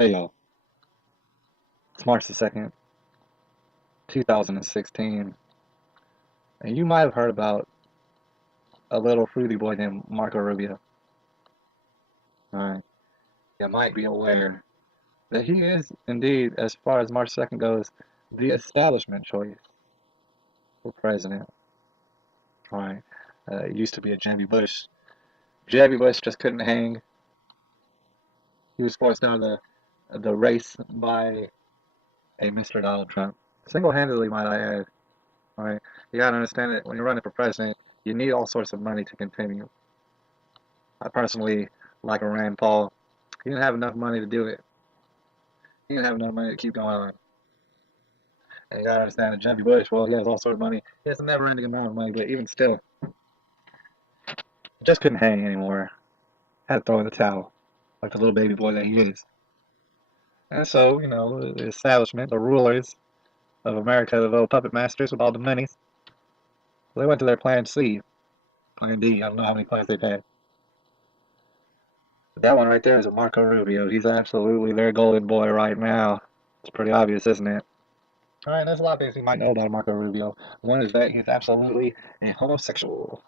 Hey y'all, it's March the 2nd, 2016, and you might have heard about a little fruity boy named Marco Rubio. Alright, you might be aware that he is indeed, as far as March 2nd goes, the establishment choice for president. Alright, it used to be a Jebby Bush. Jebby Bush just couldn't hang. He was forced out of the race by a Mr. Donald Trump. Single-handedly, might I add. Alright, you gotta understand that when you're running for president, you need all sorts of money to continue. I personally like a Rand Paul. He didn't have enough money to do it. He didn't have enough money to keep going on. And you gotta understand that Jebby Bush, well, he has all sorts of money. He has a never ending amount of money, but even still, he just couldn't hang anymore. Had to throw in the towel, like the little baby boy that he is. And so, the establishment, the rulers of America, the little puppet masters with all the monies, they went to their plan C, plan D. I don't know how many plans they've had. But that one right there is a Marco Rubio. He's absolutely their golden boy right now. It's pretty obvious, isn't it? All right, there's a lot of things you might know about Marco Rubio. One is that he's absolutely a homosexual.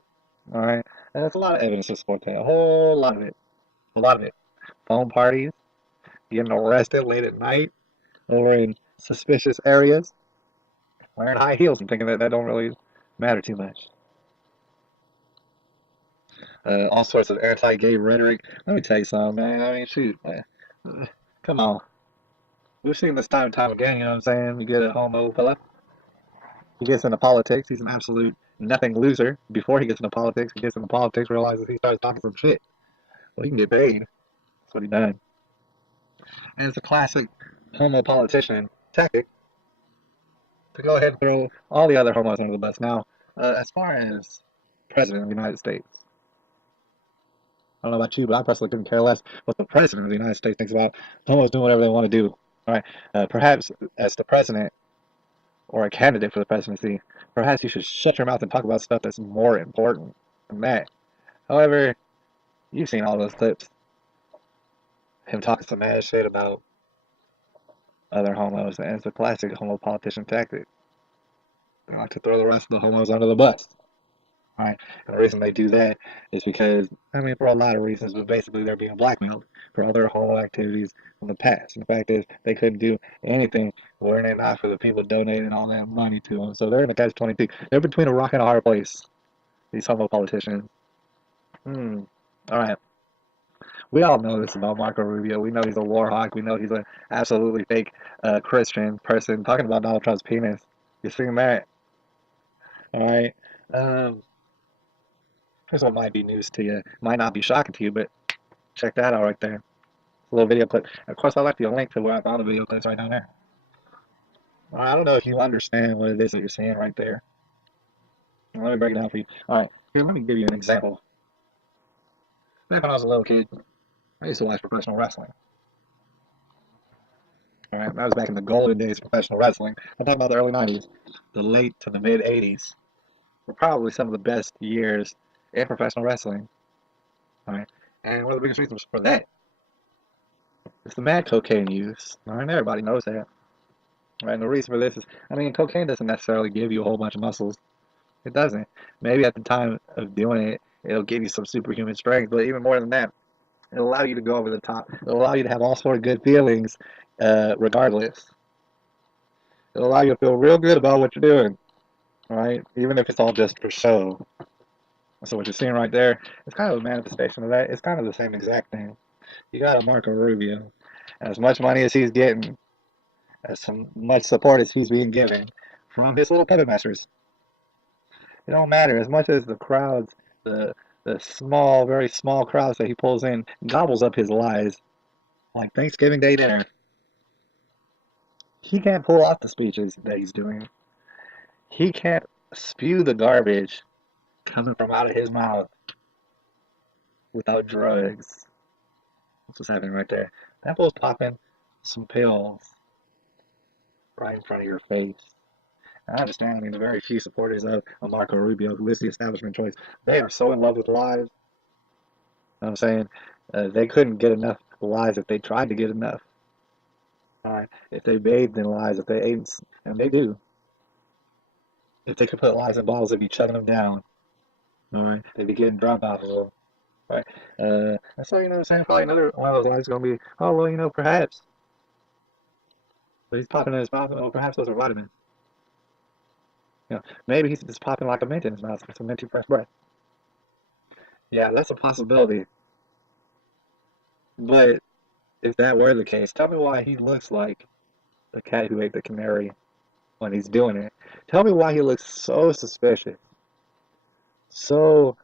All right, and there's a lot of evidence to support that. A whole lot of it. A lot of it. Phone parties, getting arrested late at night over in suspicious areas, wearing high heels and thinking that that don't really matter too much. All sorts of anti-gay rhetoric. Let me tell you something, man. I mean, shoot, man. Come on. We've seen this time and time again. You know what I'm saying? You get a homo fella. He gets into politics. He's an absolute nothing loser. Before he gets into politics, he gets into politics, realizes he starts talking some shit. Well, he can get paid. That's what he done. And it's a classic homo politician tactic to go ahead and throw all the other homos under the bus. Now, as far as president of the United States, I don't know about you, but I personally couldn't care less what the president of the United States thinks about homos doing whatever they want to do. All right. Perhaps as the president or a candidate for the presidency, perhaps you should shut your mouth and talk about stuff that's more important than that. However, you've seen all those clips. Him talking some mad shit about other homos, and it's a classic homo politician tactic. They like to throw the rest of the homos under the bus. Right? And the reason they do that is because, I mean, for a lot of reasons, but basically they're being blackmailed for other homo activities from the past. And the fact is, they couldn't do anything were they not for the people donating all that money to them. So they're in a catch-22. They're between a rock and a hard place, these homo politicians. Hmm. All right. We all know this about Marco Rubio. We know he's a war hawk. We know he's an absolutely fake Christian person talking about Donald Trump's penis. You seen that? All right. Um, here's what might be news to you. Might not be shocking to you, but check that out right there. A little video clip. Of course, I left you a link to where I found the video clips right down there. I don't know if you understand what it is that you're seeing right there. Let me break it down for you. All right. Here, let me give you an example. Back when I was a little kid, I used to watch professional wrestling. All right, that was back in the golden days of professional wrestling. I'm talking about the early 90s. The late to the mid 80s were probably some of the best years in professional wrestling. All right, and one of the biggest reasons for that is the mad cocaine use. All right, everybody knows that. All right, and the reason for this is, I mean, cocaine doesn't necessarily give you a whole bunch of muscles. It doesn't. Maybe at the time of doing it, it'll give you some superhuman strength, but even more than that, it'll allow you to go over the top. It'll allow you to have all sort of good feelings, regardless. It'll allow you to feel real good about what you're doing. Right? Even if it's all just for show. So what you're seeing right there is kind of a manifestation of that. It's kind of the same exact thing. You got a Marco Rubio. As much money as he's getting, as much support as he's being given from his little puppet masters. It don't matter. As much as the crowds, the the small, very small crowds that he pulls in, gobbles up his lies like Thanksgiving Day dinner. He can't pull off the speeches that he's doing. He can't spew the garbage coming from out of his mouth without drugs. That's what's happening right there. That fool's popping some pills right in front of your face. I understand, I mean, the very few supporters of Marco Rubio, who is the establishment choice, they are so in love with lies. You know what I'm saying? They couldn't get enough lies if they tried to get enough. All right. If they bathed in lies, if they ate, and they do, if they could put lies in bottles, they'd be chugging them down. All right. They'd be getting drunk off of them. Right. And so, what I'm saying? Probably another one of those lies is going to be, oh, well, perhaps. But he's popping in his mouth. Oh, perhaps those are vitamins. Maybe he's just popping like a mint in his mouth for some minty fresh breath. Yeah, that's a possibility. But if that were the case, tell me why he looks like the cat who ate the canary when he's doing it. Tell me why he looks so suspicious, so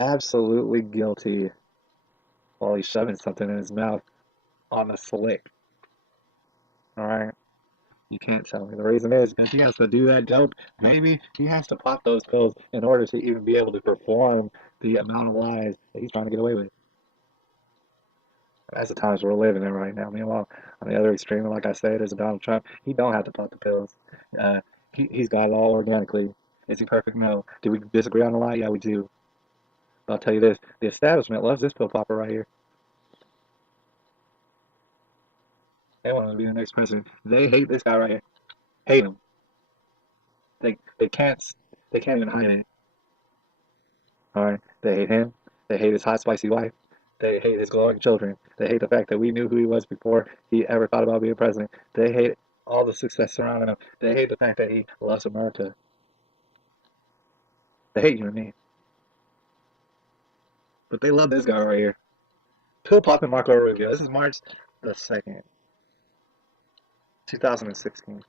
absolutely guilty while he's shoving something in his mouth on a slick. All right. You can't tell me. The reason is because he has to do that dope. Maybe he has to pop those pills in order to even be able to perform the amount of lies that he's trying to get away with. That's the times we're living in right now. Meanwhile, on the other extreme, like I said, is Donald Trump. He don't have to pop the pills. Uh, he's got it all organically. Is he perfect? No. Do we disagree on a lot? Yeah, we do. But I'll tell you this: the establishment loves this pill popper right here. They want him to be the next president. They hate this guy right here. Hate him. They can't even hide it. All right. They hate him. They hate his hot spicy wife. They hate his glowing children. They hate the fact that we knew who he was before he ever thought about being president. They hate all the success surrounding him. They hate the fact that he loves America. They hate you and me. But they love this guy right here. Pill popping Marco Rubio. This is March the 2nd, 2016.